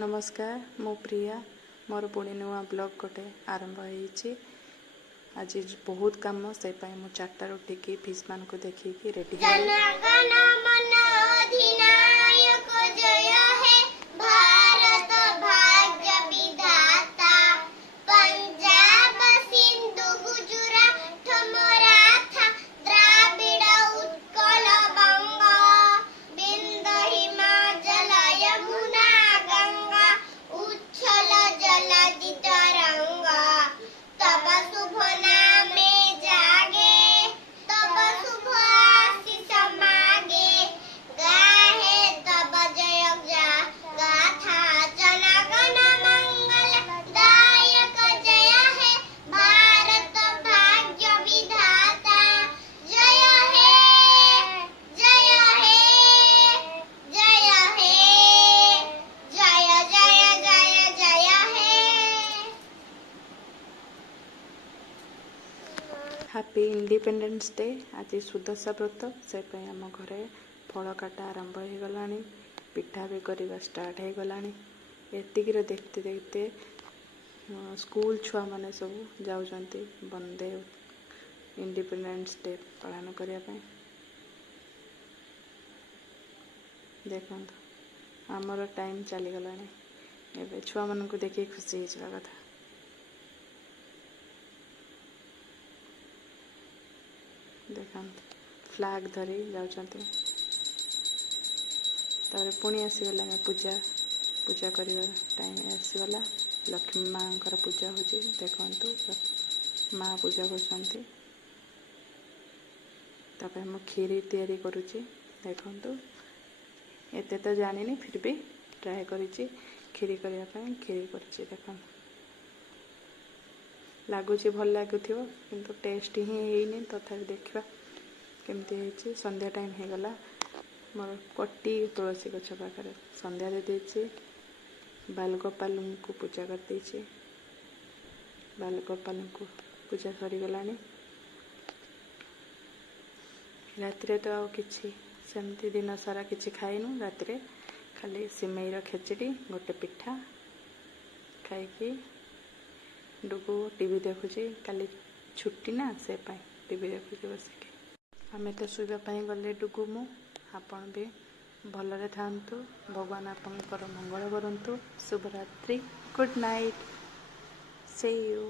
नमस्कार मो प्रिया मोर पुणी नुआ ब्लॉग गोटे आरंभ होती आज बहुत कम से मु 4 उठिकी फिश मान को देखिकी रेडी हैप्पी इंडिपेंडेंस डे आज सुदशा व्रत से आम घरे फल काटा आरंभ हो गला पिठा भी करवा स्टार्ट हो गला एतिक देखते देखते स्कूल छुआ माने सब जाउछंती वंदे इंडिपेंडेंस डे पालन करने देखो आमर टाइम चली गला एवं छुआ मान को देखिए खुशी हो कथा देखा फ्लैग धरी जाउछंती तारे पुणी आसीगला पूजा पूजा करवा टाइम आसीगला लक्ष्मी माँ पूजा हो देखु माँ पूजा कर मु खीरी तैयारी करुच्ची देखु एते तो जानी फिर भी ट्राए करी खीरी करने खीरी कर देख लगुच भल लगुव किंतु टेस्ट ही है तथापि देखा केमती संध्या टाइम हो गला मोर कटी तुलसी गछ पाखे संध्या दे देछि बालगोपाल को पूजा कर देछि बालगोपाल को पूजा सरीगला रात तो आ किछि सेमती दिन सारा किछि खाइनु रात खाली सिमईर खेचड़ी गोटे पिठा खाई डुगु टीवी देखुची काली छुट्टी ना से टीवी देखुची बसिक आमे तो शुवाई गले डुगु मु आपण भी भलरे थांतु भगवान आपंकर मंगल करंतु शुभरात्रि गुड नाइट सी यू।